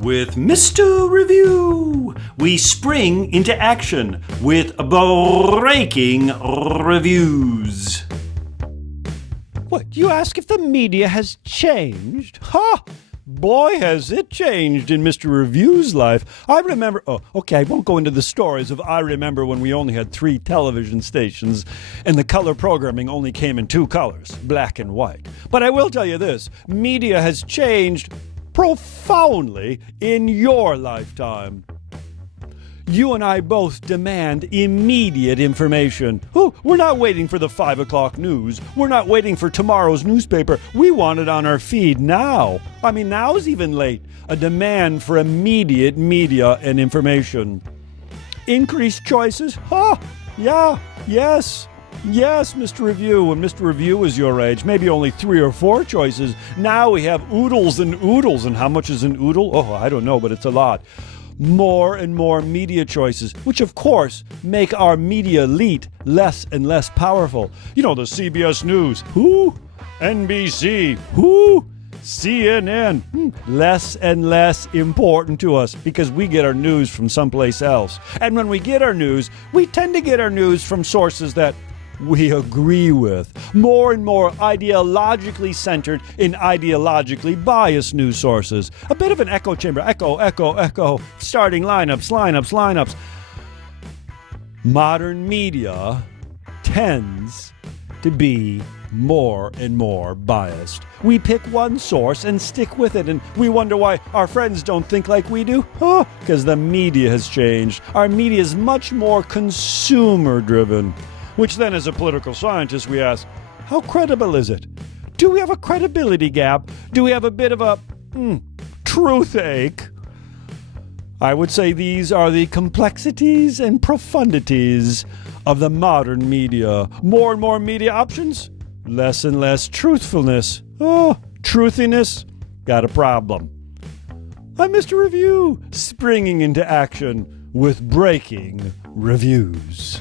With Mr. Review, we spring into action with breaking reviews. What, you ask if the media has changed? Ha! Boy, has it changed in Mr. Review's life. I remember, I won't go into the stories of I remember when we only had 3 television stations and the color programming only came in 2 colors, black and white. But I will tell you this, media has changed profoundly in your lifetime. You and I both demand immediate information. We're not waiting for the 5 o'clock news. We're not waiting for tomorrow's newspaper. We want it on our feed now. I mean, now's even late. A demand for immediate media and information. Increased choices? Yes, Mr. Review. When Mr. Review was your age, maybe only 3 or 4 choices. Now we have oodles and oodles. And how much is an oodle? I don't know, but it's a lot. More and more media choices, which of course make our media elite less and less powerful. You know, the CBS News, NBC, CNN, less and less important to us because we get our news from someplace else. And when we get our news, we tend to get our news from sources that we agree with. More and more ideologically centered in ideologically biased news sources. A bit of an echo chamber. Echo. Starting lineups. Modern media tends to be more and more biased. We pick one source and stick with it, and we wonder why our friends don't think like we do. Because the media has changed. Our media is much more consumer-driven. Which then, as a political scientist, we ask, how credible is it? Do we have a credibility gap? Do we have a bit of a truth ache? I would say these are the complexities and profundities of the modern media. More and more media options, less and less truthfulness. Truthiness, got a problem. I'm Mr. Review, springing into action with breaking reviews.